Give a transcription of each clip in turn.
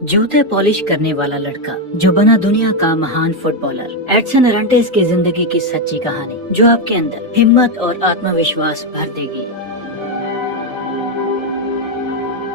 जूते पॉलिश करने वाला लड़का जो बना दुनिया का महान फुटबॉलर। एडसन अरांटेस की जिंदगी की सच्ची कहानी जो आपके अंदर हिम्मत और आत्मविश्वास भर देगी।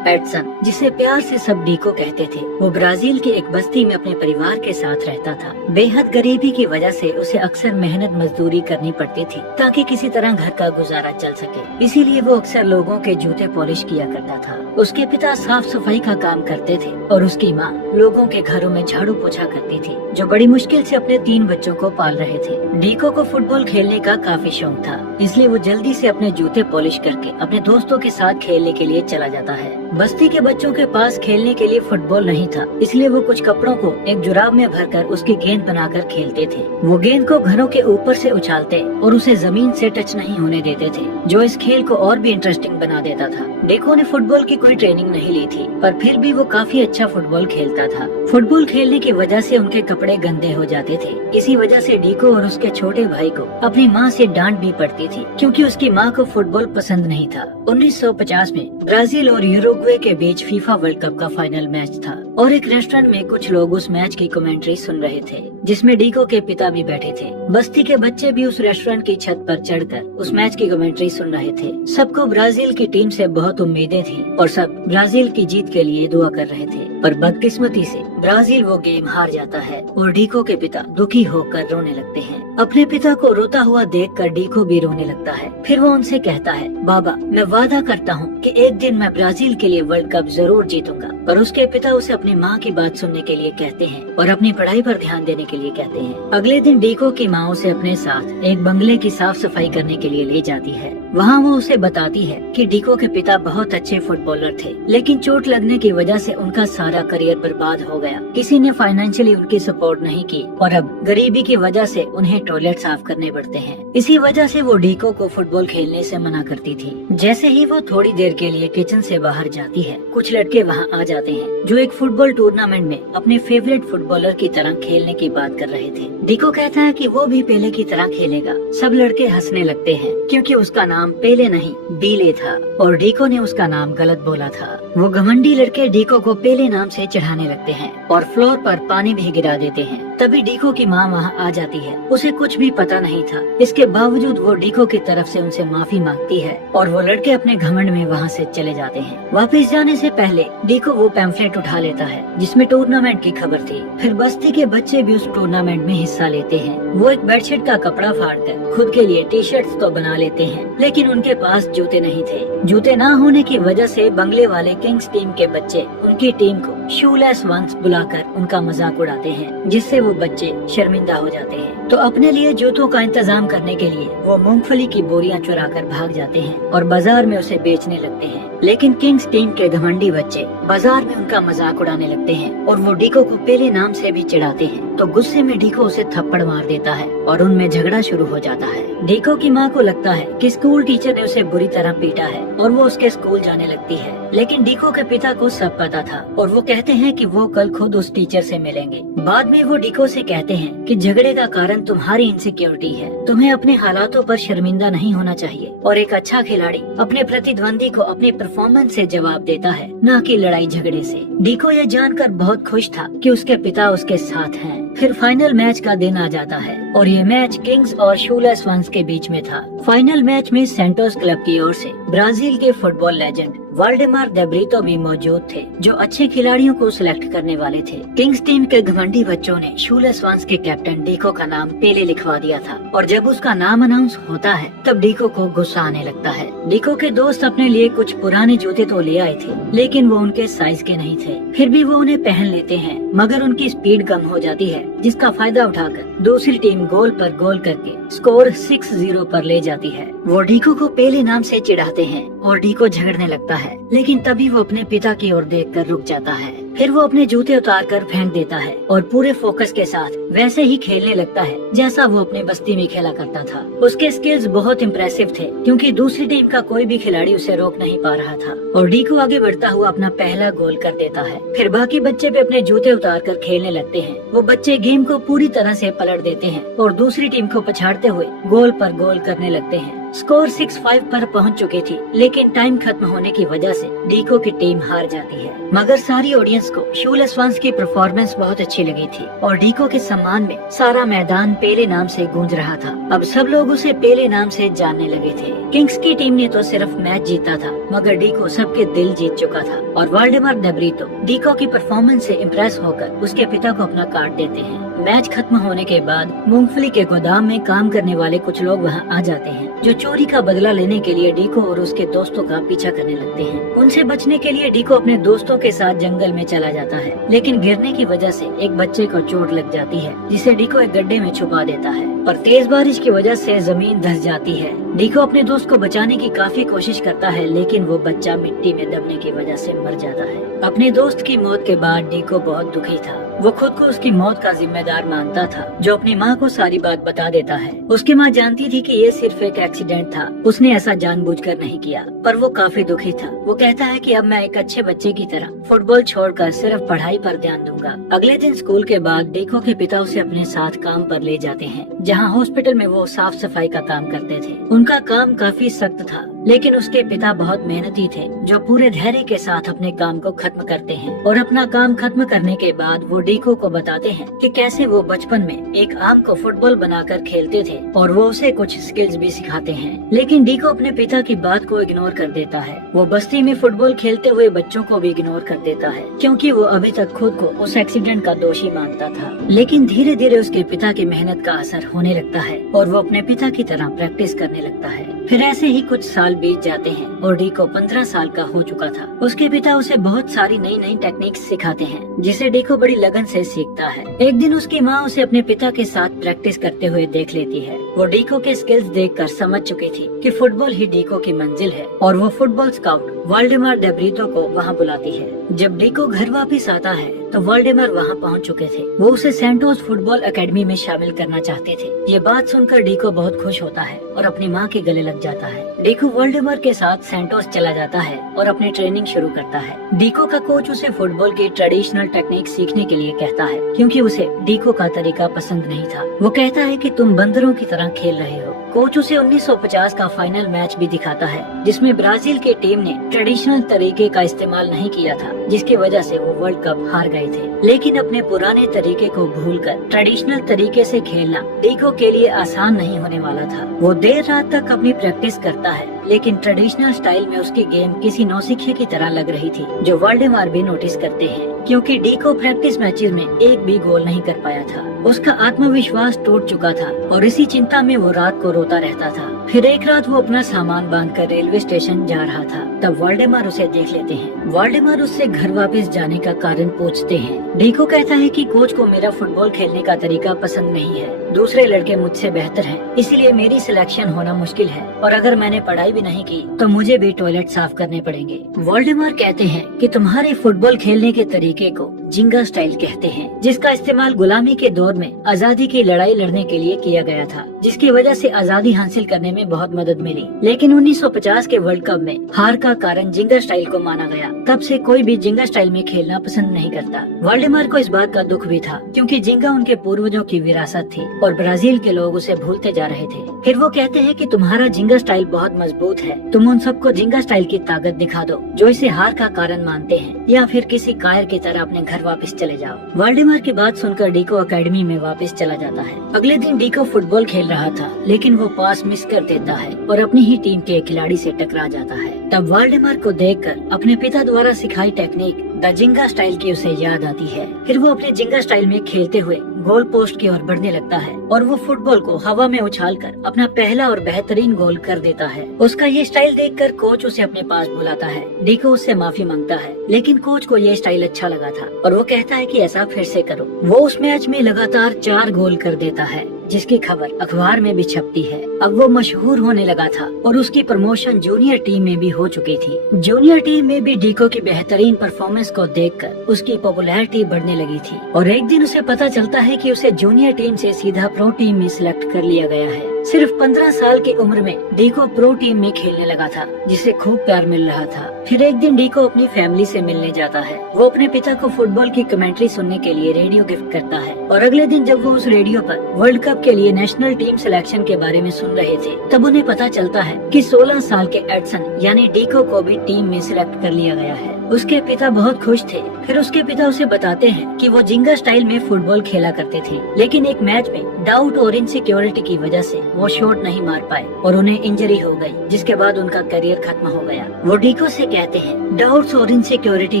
एडसन, जिसे प्यार से सब डीको कहते थे, वो ब्राजील की एक बस्ती में अपने परिवार के साथ रहता था। बेहद गरीबी की वजह से उसे अक्सर मेहनत मजदूरी करनी पड़ती थी ताकि किसी तरह घर का गुजारा चल सके। इसीलिए वो अक्सर लोगों के जूते पॉलिश किया करता था। उसके पिता साफ सफाई का काम करते थे और उसकी माँ लोगों के घरों में झाड़ू पोछा करती थी, जो बड़ी मुश्किल से अपने 3 बच्चों को पाल रहे थे। डीको को फुटबॉल खेलने का काफी शौक था, इसलिए वो जल्दी से अपने जूते पॉलिश करके अपने दोस्तों के साथ खेलने के लिए चला जाता है। बस्ती के बच्चों के पास खेलने के लिए फुटबॉल नहीं था, इसलिए वो कुछ कपड़ों को एक जुराब में भरकर उसकी गेंद बनाकर खेलते थे। वो गेंद को घरों के ऊपर से उछालते और उसे जमीन से टच नहीं होने देते थे, जो इस खेल को और भी इंटरेस्टिंग बना देता था। डीको ने फुटबॉल की कोई ट्रेनिंग नहीं ली थी, पर फिर भी वो काफी अच्छा फुटबॉल खेलता था। फुटबॉल खेलने की वजह से उनके कपड़े गंदे हो जाते थे। इसी वजह से डीको और उसके छोटे भाई को अपनी माँ से डांट भी पड़ती थी, क्योंकि उसकी माँ को फुटबॉल पसंद नहीं था। 1950 में ब्राजील और यूरुग्वे के बीच फीफा वर्ल्ड कप का फाइनल मैच था और एक रेस्टोरेंट में कुछ लोग उस मैच की कमेंट्री सुन रहे थे, जिसमें डीको के पिता भी बैठे थे। बस्ती के बच्चे भी उस रेस्टोरेंट की छत पर चढ़कर उस मैच की कमेंट्री सुन रहे थे। सबको ब्राजील की टीम से बहुत उम्मीदें थी और सब ब्राजील की जीत के लिए दुआ कर रहे थे, पर बदकिस्मती से ब्राजील वो गेम हार जाता है और डीको के पिता दुखी होकर रोने लगते हैं। अपने पिता को रोता हुआ देखकर डीको भी रोने लगता है। फिर वो उनसे कहता है, बाबा, मैं वादा करता हूँ कि एक दिन मैं ब्राजील के लिए वर्ल्ड कप जरूर जीतूंगा। पर उसके पिता उसे अपनी माँ की बात सुनने के लिए कहते हैं और अपनी पढ़ाई पर ध्यान देने के लिए कहते हैं। अगले दिन डीको की माँ उसे अपने साथ एक बंगले की साफ सफाई करने के लिए ले जाती है। वहाँ वो उसे बताती है कि डीको के पिता बहुत अच्छे फुटबॉलर थे, लेकिन चोट लगने की वजह से उनका सारा करियर बर्बाद हो गया। किसी ने फाइनेंशियली उनकी सपोर्ट नहीं की और अब गरीबी की वजह से उन्हें टॉयलेट साफ करने पड़ते हैं। इसी वजह से वो डीको को फुटबॉल खेलने से मना करती थी। जैसे ही वो थोड़ी देर के लिए किचन से बाहर जाती है, कुछ लड़के वहाँ आ जाते हैं जो एक फुटबॉल टूर्नामेंट में अपने फेवरेट फुटबॉलर की तरह खेलने की बात कर रहे थे। डीको कहता है कि वो भी पेले की तरह खेलेगा। सब लड़के हंसने लगते हैं क्योंकि उसका नाम पेले नहीं बीले था और डीको ने उसका नाम गलत बोला था। वो घमंडी लड़के डीको को पेले नाम से चढ़ाने लगते हैं और फ्लोर पर पानी भी गिरा देते हैं। तभी डीको की माँ वहाँ आ जाती है। उसे कुछ भी पता नहीं था, इसके बावजूद वो डीको की तरफ से उनसे माफी मांगती है और वो लड़के अपने घमंड में वहाँ से चले जाते हैं। वापस जाने से पहले डीको वो पैम्फलेट उठा लेता है जिसमें टूर्नामेंट की खबर थी। फिर बस्ती के बच्चे भी उस टूर्नामेंट में हिस्सा लेते हैं। वो एक बेडशीट का कपड़ा फाड़कर खुद के लिए टी शर्ट तो बना लेते हैं, लेकिन उनके पास जूते नहीं थे। जूते न होने की वजह से बंगले वाले किंग्स टीम के बच्चे उनकी टीम को शूलेस वंस बुलाकर उनका मजाक उड़ाते हैं, जिससे वो बच्चे शर्मिंदा हो जाते हैं। तो अपने लिए जूतों का इंतजाम करने के लिए वो मूंगफली की बोरियां चुराकर भाग जाते हैं और बाजार में उसे बेचने लगते हैं। लेकिन किंग्स टीम के घमंडी बच्चे बाजार में उनका मजाक उड़ाने लगते हैं और वो डीको को पेले नाम से भी चिढ़ाते हैं। तो गुस्से में डीको उसे थप्पड़ मार देता है और उनमें झगड़ा शुरू हो जाता है। डीको की माँ को लगता है कि स्कूल टीचर ने उसे बुरी तरह पीटा है और वो उसके स्कूल जाने लगती है। लेकिन डीको के पिता को सब पता था और वो कहते हैं कि वो कल खुद उस टीचर से मिलेंगे। बाद में वो डीको से कहते हैं कि झगड़े का कारण तुम्हारी इनसिक्योरिटी है। तुम्हें अपने हालातों पर शर्मिंदा नहीं होना चाहिए और एक अच्छा खिलाड़ी अपने प्रतिद्वंदी को अपने परफॉर्मेंस से जवाब देता है, न कि लड़ाई झगड़े से। डीको ये जानकर बहुत खुश था कि उसके पिता उसके साथ हैं। फिर फाइनल मैच का दिन आ जाता है और ये मैच किंग्स और शूलेस वंस के बीच में था। फाइनल मैच में सेंटोस क्लब की ओर से ब्राजील के फुटबॉल लेजेंड वाल्डेमार दे ब्रीतो भी मौजूद थे, जो अच्छे खिलाड़ियों को सिलेक्ट करने वाले थे। किंग्स टीम के घमंडी बच्चों ने शूलेस वंस के कैप्टन डीको का नाम पेले लिखवा दिया था और जब उसका नाम अनाउंस होता है तब डीको को गुस्सा आने लगता है। डीको के दोस्त अपने लिए कुछ पुराने जूते तो ले आए थे, लेकिन वो उनके साइज के नहीं थे। फिर भी वो उन्हें पहन लेते हैं, मगर उनकी स्पीड कम हो जाती है, जिसका फायदा उठाकर दूसरी टीम गोल पर गोल करके स्कोर 6-0 पर ले जाती है। वो डीको को पेले नाम से चिढ़ाते हैं और डीको झगड़ने लगता है, लेकिन तभी वो अपने पिता की ओर देखकर रुक जाता है। फिर वो अपने जूते उतारकर फेंक देता है और पूरे फोकस के साथ वैसे ही खेलने लगता है जैसा वो अपने बस्ती में खेला करता था। उसके स्किल्स बहुत इम्प्रेसिव थे, क्योंकि दूसरी टीम का कोई भी खिलाड़ी उसे रोक नहीं पा रहा था और डीको आगे बढ़ता हुआ अपना पहला गोल कर देता है। फिर बाकी बच्चे भी अपने जूते उतारकर खेलने लगते हैं। वो बच्चे गेम को पूरी तरह से पलट देते हैं और दूसरी टीम को पछाड़ते हुए गोल पर गोल करने लगते हैं। स्कोर 6-5 पर पहुंच चुकी थी, लेकिन टाइम खत्म होने की वजह से डीको की टीम हार जाती है। मगर सारी ऑडियंस को शूलेस वंस की परफॉर्मेंस बहुत अच्छी लगी थी और डीको के सम्मान में सारा मैदान पेले नाम से गूंज रहा था। अब सब लोग उसे पेले नाम से जानने लगे थे। किंग्स की टीम ने तो सिर्फ मैच जीता था, मगर डीको सबके दिल जीत चुका था और वाल्डेमार द ब्रीतो डीको की परफॉर्मेंस से इम्प्रेस होकर उसके पिता को अपना कार्ड देते हैं। मैच खत्म होने के बाद मूंगफली के गोदाम में काम करने वाले कुछ लोग वहां आ जाते हैं, जो चोरी का बदला लेने के लिए डीको और उसके दोस्तों का पीछा करने लगते हैं। उनसे बचने के लिए डीको अपने दोस्तों के साथ जंगल में चला जाता है, लेकिन गिरने की वजह से एक बच्चे को चोट लग जाती है, जिसे डीको एक गड्ढे में छुपा देता है और तेज बारिश की वजह से जमीन धंस जाती है। डीको अपने दोस्त को बचाने की काफी कोशिश करता है, लेकिन वो बच्चा मिट्टी में दबने की वजह से मर जाता है। अपने दोस्त की मौत के बाद डीको बहुत दुखी था। वो खुद को उसकी मौत का जिम्मेदार मानता था, जो अपनी माँ को सारी बात बता देता है। उसकी माँ जानती थी कि ये सिर्फ एक एक्सीडेंट था, उसने ऐसा जानबूझकर नहीं किया, पर वो काफी दुखी था। वो कहता है कि अब मैं एक अच्छे बच्चे की तरह फुटबॉल छोड़कर सिर्फ पढ़ाई पर ध्यान दूंगा। अगले दिन स्कूल के बाद डीको के पिता उसे अपने साथ काम पर ले जाते हैं, जहाँ हॉस्पिटल में वो साफ सफाई का काम करते थे। उनका काम काफी सख्त था, लेकिन उसके पिता बहुत मेहनती थे, जो पूरे धैर्य के साथ अपने काम को खत्म करते हैं और अपना काम खत्म करने के बाद वो डीको को बताते हैं कि कैसे वो बचपन में एक आम को फुटबॉल बनाकर खेलते थे और वो उसे कुछ स्किल्स भी सिखाते हैं। लेकिन डीको अपने पिता की बात को इग्नोर कर देता है। वो बस्ती में फुटबॉल खेलते हुए बच्चों को भी इग्नोर कर देता है, क्योंकि वो अभी तक खुद को उस एक्सीडेंट का दोषी मानता था। लेकिन धीरे धीरे उसके पिता की मेहनत का असर होने लगता है और वो अपने पिता की तरह प्रैक्टिस करने लगता है। फिर ऐसे ही कुछ साल बीत जाते हैं और डीको 15 साल का हो चुका था। उसके पिता उसे बहुत सारी नई नई टेक्निक्स सिखाते हैं, जिसे डीको बड़ी लगन से सीखता है। एक दिन उसकी माँ उसे अपने पिता के साथ प्रैक्टिस करते हुए देख लेती है। वो डीको के स्किल्स देखकर समझ चुकी थी कि फुटबॉल ही डीको की मंजिल है और वो फुटबॉल स्काउट वाल्डेमार द ब्रीतो को वहाँ बुलाती है। जब डीको घर वापस आता है तो वाल्डेमार वहाँ पहुँच चुके थे। वो उसे सैंटोस फुटबॉल एकेडमी में शामिल करना चाहते थे। ये बात सुनकर डीको बहुत खुश होता है और अपनी माँ के गले लग जाता है। डीको वाल्डेमार के साथ सैंटोस चला जाता है और अपनी ट्रेनिंग शुरू करता है। डीको का कोच उसे फुटबॉल की ट्रेडिशनल टेक्निक सीखने के लिए कहता है, क्योंकि उसे डीको का तरीका पसंद नहीं था। वो कहता है कि तुम बंदरों की तरह खेल रहे हो। कोच उसे 1950 का फाइनल मैच भी दिखाता है, जिसमें ब्राजील की टीम ने ट्रेडिशनल तरीके का इस्तेमाल नहीं किया था, जिसकी वजह से वो वर्ल्ड कप हार गए थे। लेकिन अपने पुराने तरीके को भूलकर ट्रेडिशनल तरीके से खेलना डीको के लिए आसान नहीं होने वाला था। वो देर रात तक अपनी प्रैक्टिस करता है, लेकिन ट्रेडिशनल स्टाइल में उसकी गेम किसी नौसिखिए की तरह लग रही थी, जो वाल्डेमार भी नोटिस करते हैं, क्योंकि डीको प्रैक्टिस मैचेस में एक भी गोल नहीं कर पाया था। उसका आत्मविश्वास टूट चुका था और इसी चिंता में वो रात को रोता रहता था। फिर एक रात वो अपना सामान बांधकर रेलवे स्टेशन जा रहा था, तब वाल्डेमार उसे देख लेते हैं। वाल्डेमार उससे घर वापस जाने का कारण पूछते हैं। डीको कहता है कि कोच को मेरा फुटबॉल खेलने का तरीका पसंद नहीं है, दूसरे लड़के मुझसे बेहतर हैं, इसलिए मेरी सिलेक्शन होना मुश्किल है और अगर मैंने पढ़ाई भी नहीं की तो मुझे भी टॉयलेट साफ करने पड़ेंगे। वाल्डेमार कहते हैं कि तुम्हारे फुटबॉल खेलने के तरीके को जिंगा स्टाइल कहते हैं, जिसका इस्तेमाल गुलामी के दौर में आजादी की लड़ाई लड़ने के लिए किया गया था, जिसकी वजह से आजादी हासिल करने में बहुत मदद मिली। लेकिन 1950 के वर्ल्ड कप में हार का कारण जिंगा स्टाइल को माना गया। तब से कोई भी जिंगा स्टाइल में खेलना पसंद नहीं करता। वाल्डेमार को इस बात का दुख भी था, क्योंकि जिंगा उनके पूर्वजों की विरासत थी और ब्राजील के लोग उसे भूलते जा रहे थे। फिर वो कहते हैं कि तुम्हारा जिंगा स्टाइल बहुत मजबूत है, तुम उन सबको जिंगा स्टाइल की ताकत दिखा दो जो इसे हार का कारण मानते हैं, या फिर किसी कायर की तरह अपने घर वापस चले जाओ। वाल्डेमार की बात सुनकर डीको एकेडमी में वापस चला जाता है। अगले दिन डीको फुटबॉल खेल रहा था, लेकिन वो पास मिस कर देता है और अपनी ही टीम के खिलाड़ी से टकरा जाता है। तब वाल्डेमार को देखकर अपने पिता द्वारा सिखाई टेक्निक द जिंगा स्टाइल की उसे याद आती है। फिर वो अपने जिंगा स्टाइल में खेलते हुए गोल पोस्ट की ओर बढ़ने लगता है और वो फुटबॉल को हवा में उछालकर अपना पहला और बेहतरीन गोल कर देता है। उसका ये स्टाइल देखकर कोच उसे अपने पास बुलाता है। डीको उससे माफी मांगता है, लेकिन कोच को ये स्टाइल अच्छा लगा था और वो कहता है कि ऐसा फिर से करो। वो उस मैच में लगातार 4 गोल कर देता है, जिसकी खबर अखबार में भी छपती है। अब वो मशहूर होने लगा था और उसकी प्रमोशन जूनियर टीम में भी हो चुकी थी। जूनियर टीम में भी डीको की बेहतरीन परफॉर्मेंस को देखकर उसकी पॉपुलैरिटी बढ़ने लगी थी और एक दिन उसे पता चलता है कि उसे जूनियर टीम से सीधा प्रो टीम में सिलेक्ट कर लिया गया है। सिर्फ 15 साल की उम्र में डीको प्रो टीम में खेलने लगा था, जिसे खूब प्यार मिल रहा था। फिर एक दिन डीको अपनी फैमिली से मिलने जाता है। वो अपने पिता को फुटबॉल की कमेंट्री सुनने के लिए रेडियो गिफ्ट करता है। और अगले दिन जब वो उस रेडियो पर वर्ल्ड कप के लिए नेशनल टीम सिलेक्शन के बारे में सुन रहे थे, तब उन्हें पता चलता है कि 16 साल के एडसन यानी डीको को भी टीम में सिलेक्ट कर लिया गया है। उसके पिता बहुत खुश थे। फिर उसके पिता उसे बताते हैं कि वो जिंगा स्टाइल में फुटबॉल खेला करते थे, लेकिन एक मैच में डाउट और इनसिक्योरिटी की वजह से वो शॉट नहीं मार पाए और उन्हें इंजरी हो गई, जिसके बाद उनका करियर खत्म हो गया। वो डीको से कहते हैं डाउट्स और इनसिक्योरिटी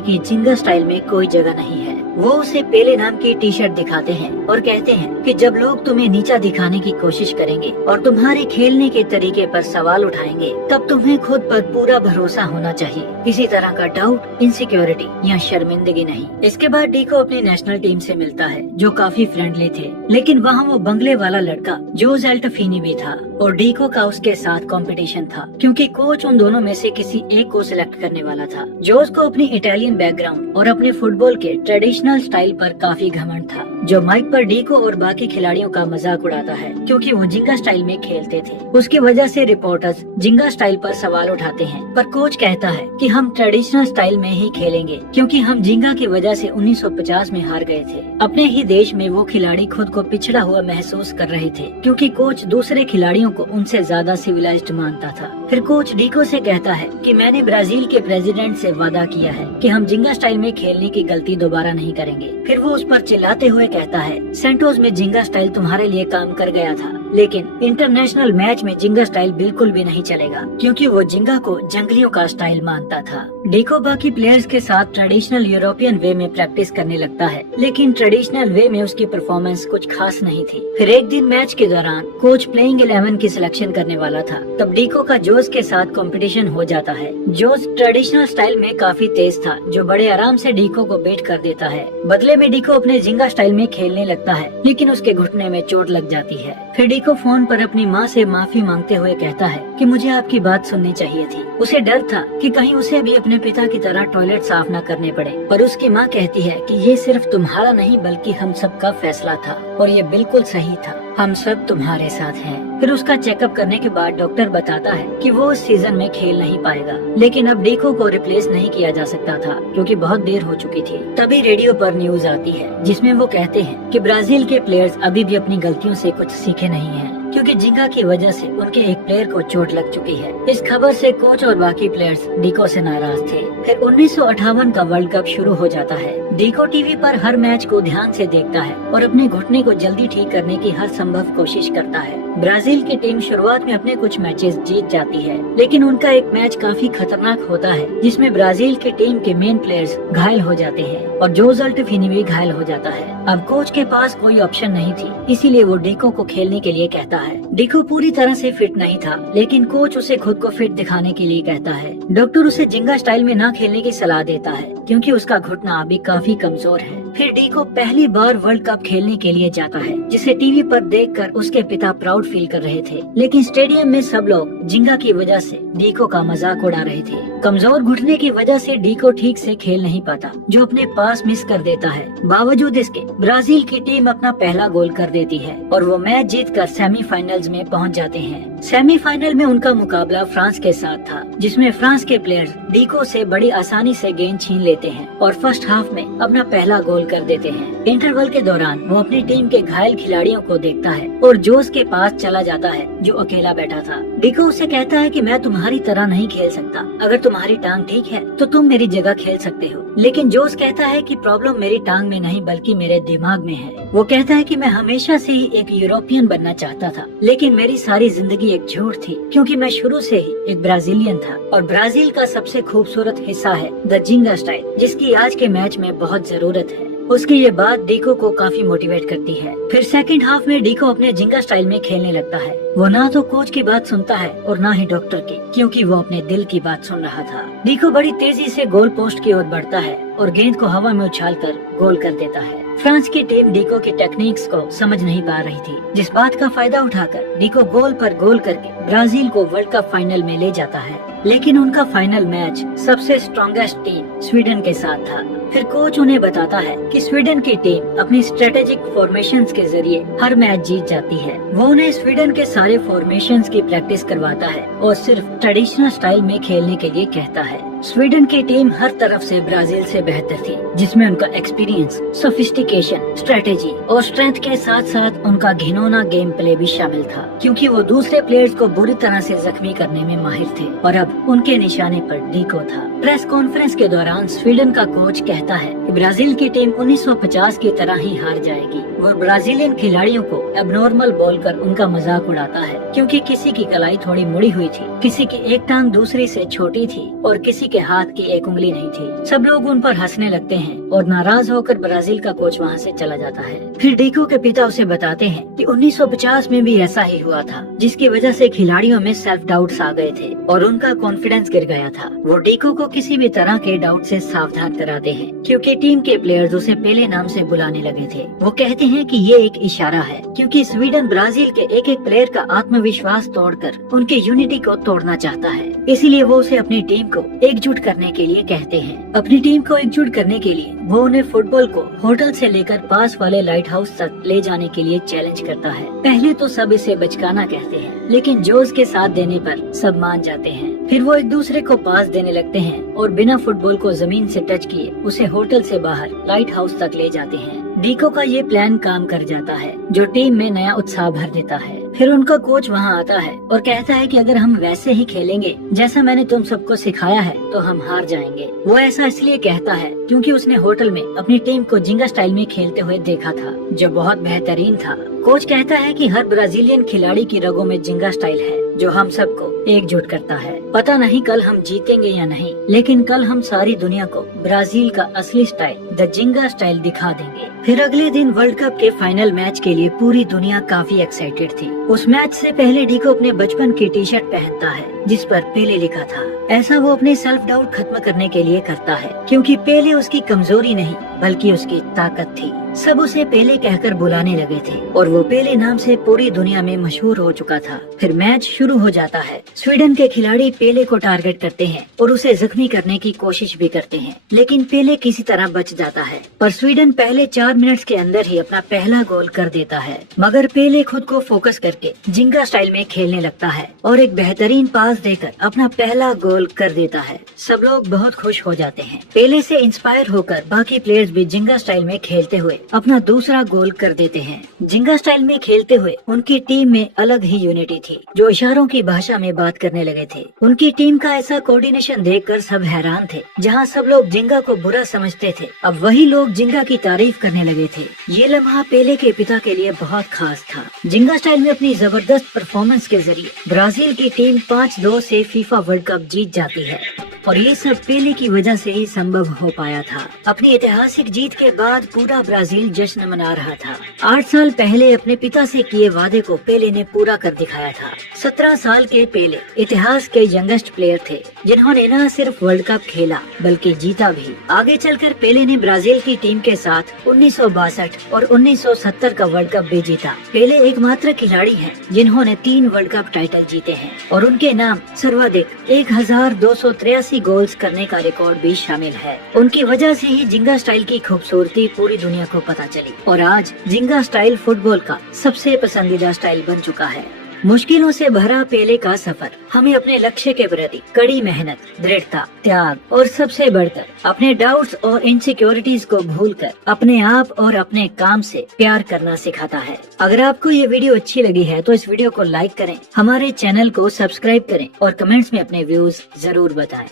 की जिंगा स्टाइल में कोई जगह नहीं है। वो उसे पेले नाम की टी शर्ट दिखाते हैं और कहते हैं कि जब लोग तुम्हें नीचा दिखाने की कोशिश करेंगे और तुम्हारे खेलने के तरीके पर सवाल उठाएंगे, तब तुम्हें खुद पर पूरा भरोसा होना चाहिए, किसी तरह का डाउट, इनसिक्योरिटी या शर्मिंदगी नहीं। इसके बाद डीको अपनी नेशनल टीम से मिलता है, जो काफी फ्रेंडली थे, लेकिन वहाँ वो बंगले वाला लड़का जोज एल्टफिनी भी था और डीको का उसके साथ कंपटीशन था, क्योंकि कोच उन दोनों में से किसी एक को सिलेक्ट करने वाला था। जोज को अपनी इटालियन बैकग्राउंड और अपने फुटबॉल के ट्रेडिशनल स्टाइल पर काफी घमंड था, जो माइक पर डीको और बाकी खिलाड़ियों का मजाक उड़ाता है, क्योंकि वो जिंगा स्टाइल में खेलते थे। उसकी वजह से रिपोर्टर्स जिंगा स्टाइल पर सवाल उठाते हैं, पर कोच कहता है कि हम ट्रेडिशनल स्टाइल में ही खेलेंगे, क्योंकि हम जिंगा की वजह से 1950 में हार गए थे। अपने ही देश में वो खिलाड़ी खुद को पिछड़ा हुआ महसूस कर रहे थे, क्योंकि कोच दूसरे खिलाड़ियों को उनसे ज्यादा सिविलाइज्ड मानता था। फिर कोच डीको से कहता है कि मैंने ब्राजील के प्रेसिडेंट से वादा किया है कि हम जिंगा स्टाइल में खेलने की गलती दोबारा नहीं करेंगे। फिर वो उस पर चिल्लाते हुए कहता है, सेंटोस में जिंगा स्टाइल तुम्हारे लिए काम कर गया था, लेकिन इंटरनेशनल मैच में जिंगा स्टाइल बिल्कुल भी नहीं चलेगा, क्योंकि वो जिंगा को जंगलियों का स्टाइल मानता था। डीको बाकी प्लेयर्स के साथ ट्रेडिशनल यूरोपियन वे में प्रैक्टिस करने लगता है, लेकिन ट्रेडिशनल वे में उसकी परफॉर्मेंस कुछ खास नहीं थी। फिर एक दिन मैच के दौरान कोच प्लेइंग 11 की सिलेक्शन करने वाला था, तब डीको का जोस के साथ कंपटीशन हो जाता है। जोस ट्रेडिशनल स्टाइल में काफी तेज था, जो बड़े आराम से डीको को बीट कर देता है। बदले में डीको अपने जिंगा स्टाइल में खेलने लगता है, लेकिन उसके घुटने में चोट लग जाती है। फिर डीको फोन पर अपनी माँ से माफी मांगते हुए कहता है कि मुझे आपकी बात सुननी चाहिए थी। उसे डर था कि कहीं उसे भी अपने पिता की तरह टॉयलेट साफ न करने पड़े, पर उसकी माँ कहती है कि ये सिर्फ तुम्हारा नहीं बल्कि हम सबका फैसला था और ये बिल्कुल सही था, हम सब तुम्हारे साथ हैं। फिर उसका चेकअप करने के बाद डॉक्टर बताता है कि वो इस सीजन में खेल नहीं पाएगा, लेकिन अब डीको को रिप्लेस नहीं किया जा सकता था, क्योंकि बहुत देर हो चुकी थी। तभी रेडियो पर न्यूज आती है, जिसमें वो कहते हैं कि ब्राजील के प्लेयर्स अभी भी अपनी गलतियों से कुछ सीखे नहीं हैं, क्योंकि जिंगा की वजह से उनके एक प्लेयर को चोट लग चुकी है। इस खबर से कोच और बाकी प्लेयर्स डीको से नाराज थे। फिर 1958 का वर्ल्ड कप शुरू हो जाता है। डीको टीवी पर हर मैच को ध्यान से देखता है और अपने घुटने को जल्दी ठीक करने की हर संभव कोशिश करता है। ब्राजील की टीम शुरुआत में अपने कुछ मैचेस जीत जाती है, लेकिन उनका एक मैच काफी खतरनाक होता है, जिसमें ब्राजील की टीम के मेन प्लेयर्स घायल हो जाते हैं और जोज एल्टफिनी भी घायल हो जाता है। अब कोच के पास कोई ऑप्शन नहीं थी, इसीलिए वो डीको को खेलने के लिए कहता है। डीको पूरी तरह से फिट नहीं था, लेकिन कोच उसे खुद को फिट दिखाने के लिए कहता है। डॉक्टर उसे जिंगा स्टाइल में न खेलने की सलाह देता है, क्योंकि उसका घुटना अभी काफी कमजोर है। फिर डीको पहली बार वर्ल्ड कप खेलने के लिए जाता है, जिसे टीवी पर देखकर उसके पिता प्राउड फील कर रहे थे, लेकिन स्टेडियम में सब लोग जिंगा की वजह से डीको का मजाक उड़ा रहे थे। कमजोर घुटने की वजह से डीको ठीक से खेल नहीं पाता, जो अपने पास मिस कर देता है। बावजूद इसके ब्राजील की टीम अपना पहला गोल कर देती है और वो मैच जीतकर सेमीफाइनल्स में पहुंच जाते हैं। सेमीफाइनल में उनका मुकाबला फ्रांस के साथ था, जिसमें फ्रांस के प्लेयर्स डीको से बड़ी आसानी से गेंद छीन लेते हैं और फर्स्ट हाफ में अपना पहला गोल कर देते हैं। इंटरवल के दौरान वो अपनी टीम के घायल खिलाड़ियों को देखता है और जोस के पास चला जाता है, जो अकेला बैठा था। डीको उसे कहता है कि मैं तुम्हारी तरह नहीं खेल सकता, अगर तुम्हारी टांग ठीक है तो तुम मेरी जगह खेल सकते हो। लेकिन जोस कहता है कि प्रॉब्लम मेरी टांग में नहीं बल्कि मेरे दिमाग में है। वो कहता है कि मैं हमेशा से ही एक यूरोपियन बनना चाहता था, लेकिन मेरी सारी जिंदगी एक झूठ थी, क्योंकि मैं शुरू से ही एक ब्राजीलियन था और ब्राजील का सबसे खूबसूरत हिस्सा है द जिंगा स्टाइल, जिसकी आज के मैच में बहुत जरूरत है। उसकी ये बात डीको को काफी मोटिवेट करती है। फिर सेकंड हाफ में डीको अपने जिंगा स्टाइल में खेलने लगता है। वो ना तो कोच की बात सुनता है और ना ही डॉक्टर की, क्योंकि वो अपने दिल की बात सुन रहा था। डीको बड़ी तेजी से गोल पोस्ट की ओर बढ़ता है और गेंद को हवा में उछालकर गोल कर देता है। फ्रांस की टीम डीको की टेक्निक्स को समझ नहीं पा रही थी, जिस बात का फायदा उठाकर डीको गोल पर गोल करके ब्राजील को वर्ल्ड कप फाइनल में ले जाता है। लेकिन उनका फाइनल मैच सबसे स्ट्रॉन्गेस्ट टीम स्वीडन के साथ था। फिर कोच उन्हें बताता है कि स्वीडन की टीम अपनी स्ट्रेटेजिक फॉर्मेशंस के जरिए हर मैच जीत जाती है। वो उन्हें स्वीडन के सारे फॉर्मेशंस की प्रैक्टिस करवाता है और सिर्फ ट्रेडिशनल स्टाइल में खेलने के लिए कहता है। स्वीडन की टीम हर तरफ से ब्राजील से बेहतर थी, जिसमें उनका एक्सपीरियंस, सोफिस्टिकेशन, स्ट्रेटेजी और स्ट्रेंथ के साथ साथ उनका घिनौना गेम प्ले भी शामिल था, क्योंकि वो दूसरे प्लेयर्स को बुरी तरह से जख्मी करने में माहिर थे। और अब उनके निशाने पर डीको था। प्रेस कॉन्फ्रेंस के दौरान स्वीडन का कोच कहता है कि ब्राजील की टीम 1950 की तरह ही हार जाएगी। वो ब्राजीलियन खिलाड़ियों को एबनॉर्मल बोलकर उनका मजाक उड़ाता है, क्योंकि किसी की कलाई थोड़ी मुड़ी हुई थी, किसी की एक टांग दूसरी से छोटी थी और किसी के हाथ की एक उंगली नहीं थी। सब लोग उन पर हंसने लगते हैं और नाराज होकर ब्राजील का कोच वहाँ से चला जाता है। फिर डीको के पिता उसे बताते हैं कि 1950 में भी ऐसा ही हुआ था, जिसकी वजह से खिलाड़ियों में सेल्फ डाउट्स आ गए थे और उनका कॉन्फिडेंस गिर गया था। वो डीको को किसी भी तरह के डाउट से सावधान कराते हैं, क्योंकि टीम के प्लेयर्स उसे पेले नाम से बुलाने लगे थे। वो कहते हैं कि ये एक इशारा है, क्योंकि स्वीडन ब्राजील के एक एक प्लेयर का आत्मविश्वास तोड़कर उनके यूनिटी को तोड़ना चाहता है। इसीलिए वो उसे अपनी टीम को एकजुट करने के लिए कहते हैं। अपनी टीम को एकजुट करने के लिए वो उन्हें फुटबॉल को होटल से लेकर पास वाले लाइट हाउस तक ले जाने के लिए चैलेंज करता है। पहले तो सब इसे बचकाना कहते हैं, लेकिन जोश के साथ देने पर सब मान जाते हैं। फिर वो एक दूसरे को पास देने लगते हैं और बिना फुटबॉल को जमीन से टच किए उसे होटल से बाहर लाइट हाउस तक ले जाते हैं। डीको का ये प्लान काम कर जाता है, जो टीम में नया उत्साह भर देता है। फिर उनका कोच वहाँ आता है और कहता है कि अगर हम वैसे ही खेलेंगे जैसा मैंने तुम सबको सिखाया है तो हम हार जाएंगे। वो ऐसा इसलिए कहता है क्योंकि उसने होटल में अपनी टीम को जिंगा स्टाइल में खेलते हुए देखा था, जो बहुत बेहतरीन था। कोच कहता है कि हर ब्राजीलियन खिलाड़ी की रगों में जिंगा स्टाइल है, जो हम सबको एकजुट करता है। पता नहीं कल हम जीतेंगे या नहीं, लेकिन कल हम सारी दुनिया को ब्राजील का असली स्टाइल, द जिंगा स्टाइल दिखा देंगे। फिर अगले दिन वर्ल्ड कप के फाइनल मैच के लिए पूरी दुनिया काफी एक्साइटेड थी। उस मैच से पहले डीको अपने बचपन की टी शर्ट पहनता है, जिस पर पेले लिखा था। ऐसा वो अपने सेल्फ डाउट खत्म करने के लिए करता है, क्योंकि पेले उसकी कमजोरी नहीं बल्कि उसकी ताकत थी। सब उसे पेले कहकर बुलाने लगे थे और वो पेले नाम से पूरी दुनिया में मशहूर हो चुका था। फिर मैच शुरू हो जाता है। स्वीडन के खिलाड़ी पेले को टारगेट करते हैं और उसे जख्मी करने की कोशिश भी करते हैं, लेकिन पेले किसी तरह बच जाता है। पर स्वीडन पहले 4 मिनट्स के अंदर ही अपना पहला गोल कर देता है। मगर पेले खुद को फोकस करके जिंगा स्टाइल में खेलने लगता है और एक बेहतरीन पास देकर अपना पहला गोल कर देता है। सब लोग बहुत खुश हो जाते हैं। पेले से इंस्पायर होकर बाकी प्लेयर्स भी जिंगा स्टाइल में खेलते हुए अपना दूसरा गोल कर देते हैं। जिंगा स्टाइल में खेलते हुए उनकी टीम में अलग ही यूनिटी थी, जो इशारों की भाषा में बात करने लगे थे। उनकी टीम का ऐसा कोऑर्डिनेशन देखकर सब हैरान थे। जहां सब लोग जिंगा को बुरा समझते थे, अब वही लोग जिंगा की तारीफ करने लगे थे। ये लम्हा पेले के पिता के लिए बहुत खास था। जिंगा स्टाइल में अपनी जबरदस्त परफॉर्मेंस के जरिए ब्राजील की टीम 5-2 से फीफा वर्ल्ड कप जीत जाती है और ये सब पेले की वजह से ही संभव हो पाया था। अपनी ऐतिहासिक जीत के बाद पूरा ब्राजील जश्न मना रहा था। 8 साल पहले अपने पिता से किए वादे को पेले ने पूरा कर दिखाया था। 17 साल के पेले इतिहास के यंगेस्ट प्लेयर थे, जिन्होंने न सिर्फ वर्ल्ड कप खेला बल्कि जीता भी। आगे चलकर पेले ने ब्राजील की टीम के साथ 1962 और 1970 का वर्ल्ड कप भी जीता। पेले एकमात्र खिलाड़ी हैं जिन्होंने 3 वर्ल्ड कप टाइटल जीते हैं और उनके नाम सर्वाधिक 1283 गोल्स करने का रिकॉर्ड भी शामिल है। उनकी वजह से ही जिंगा स्टाइल की खूबसूरती पूरी दुनिया को पता चली और आज जिंगा स्टाइल फुटबॉल का सबसे पसंदीदा स्टाइल बन चुका है। मुश्किलों से भरा पेले का सफर हमें अपने लक्ष्य के प्रति कड़ी मेहनत, दृढ़ता, त्याग और सबसे बढ़कर अपने डाउट्स और इनसिक्योरिटीज को भूलकर अपने आप और अपने काम से प्यार करना सिखाता है। अगर आपको ये वीडियो अच्छी लगी है तो इस वीडियो को लाइक करें, हमारे चैनल को सब्सक्राइब करें और कमेंट्स में अपने व्यूज जरूर बताएं।